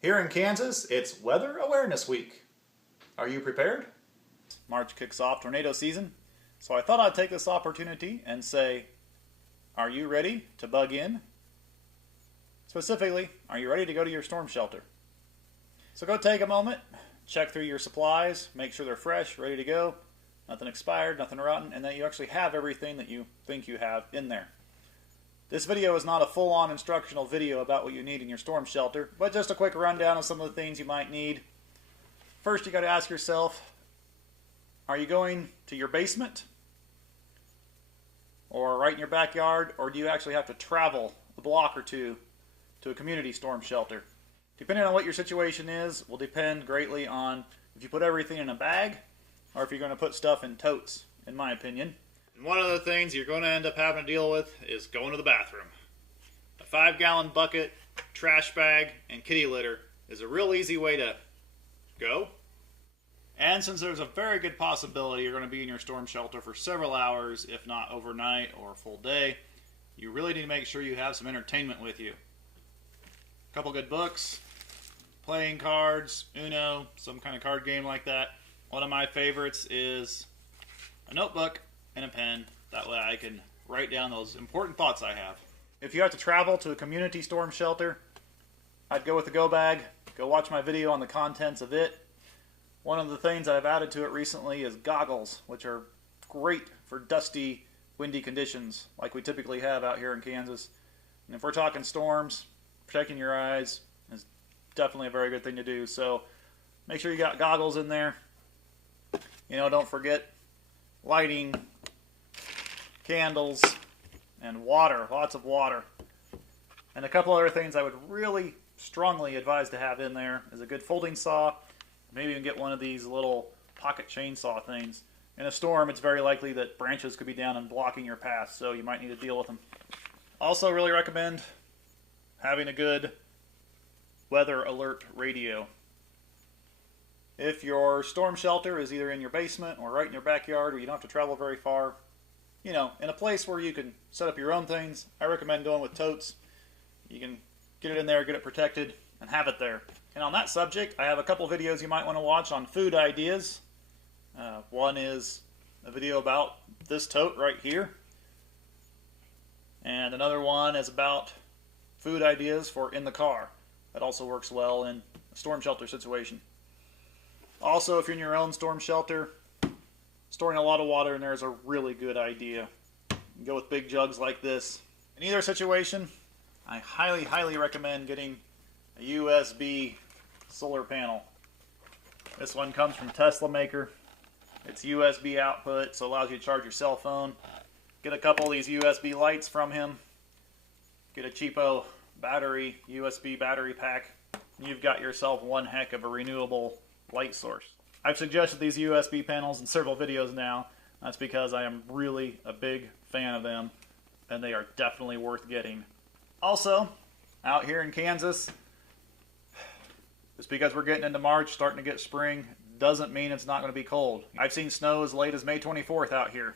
Here in Kansas, it's Weather Awareness Week. Are you prepared? March kicks off tornado season, so I thought I'd take this opportunity and say, are you ready to bug in? Specifically, are you ready to go to your storm shelter? So go take a moment, check through your supplies, make sure they're fresh, ready to go, nothing expired, nothing rotten, and that you actually have everything that you think you have in there. This video is not a full-on instructional video about what you need in your storm shelter, but just a quick rundown of some of the things you might need. First, you got to ask yourself, are you going to your basement? Or right in your backyard? Or do you actually have to travel a block or two to a community storm shelter? Depending on what your situation is, will depend greatly on if you put everything in a bag or if you're going to put stuff in totes, in my opinion. And one of the things you're going to end up having to deal with is going to the bathroom. A 5-gallon bucket, trash bag, and kitty litter is a real easy way to go. And since there's a very good possibility you're going to be in your storm shelter for several hours, if not overnight or a full day, you really need to make sure you have some entertainment with you. A couple good books, playing cards, Uno, some kind of card game like that. One of my favorites is a notebook and a pen. That way I can write down those important thoughts I have. If you have to travel to a community storm shelter, I'd go with the go bag. Go watch my video on the contents of it. One of the things I've added to it recently is goggles, which are great for dusty, windy conditions like we typically have out here in Kansas. And if we're talking storms, protecting your eyes is definitely a very good thing to do. So make sure you got goggles in there. Don't forget lighting, candles, and water, lots of water. And a couple other things I would really strongly advise to have in there is a good folding saw. Maybe even get one of these little pocket chainsaw things. In a storm, it's very likely that branches could be down and blocking your path, so you might need to deal with them. Also really recommend having a good weather alert radio. If your storm shelter is either in your basement or right in your backyard or you don't have to travel very far, in a place where you can set up your own things, I recommend going with totes. You can get it in there, get it protected, and have it there. And on that subject, I have a couple videos you might want to watch on food ideas. One is a video about this tote right here. And another one is about food ideas for in the car. That also works well in a storm shelter situation. Also, if you're in your own storm shelter, storing a lot of water in there is a really good idea. You can go with big jugs like this. In either situation, I highly, highly recommend getting a USB solar panel. This one comes from Tesla maker. It's USB output, so it allows you to charge your cell phone. Get a couple of these USB lights from him. Get a cheapo battery, USB battery pack. You've got yourself one heck of a renewable light source. I've suggested these USB panels in several videos now. That's because I am really a big fan of them, and they are definitely worth getting. Also, out here in Kansas, just because we're getting into March, starting to get spring, doesn't mean it's not going to be cold. I've seen snow as late as May 24th out here.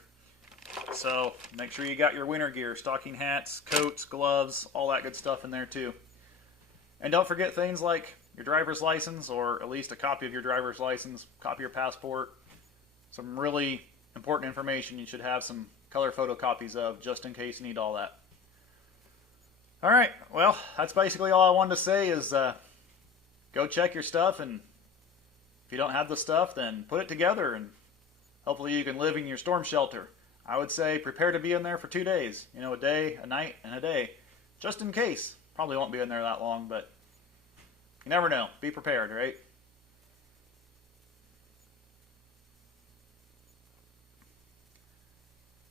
So make sure you got your winter gear, stocking hats, coats, gloves, all that good stuff in there too. And don't forget things like your driver's license, or at least a copy of your driver's license, copy of your passport. Some really important information you should have some color photocopies of, just in case you need all that. Alright, well, that's basically all I wanted to say is go check your stuff, and if you don't have the stuff, then put it together, and hopefully you can live in your storm shelter. I would say prepare to be in there for 2 days. A day, a night, and a day. Just in case. Probably won't be in there that long, but you never know. Be prepared, right?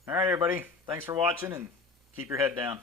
Alright, everybody. Thanks for watching, and keep your head down.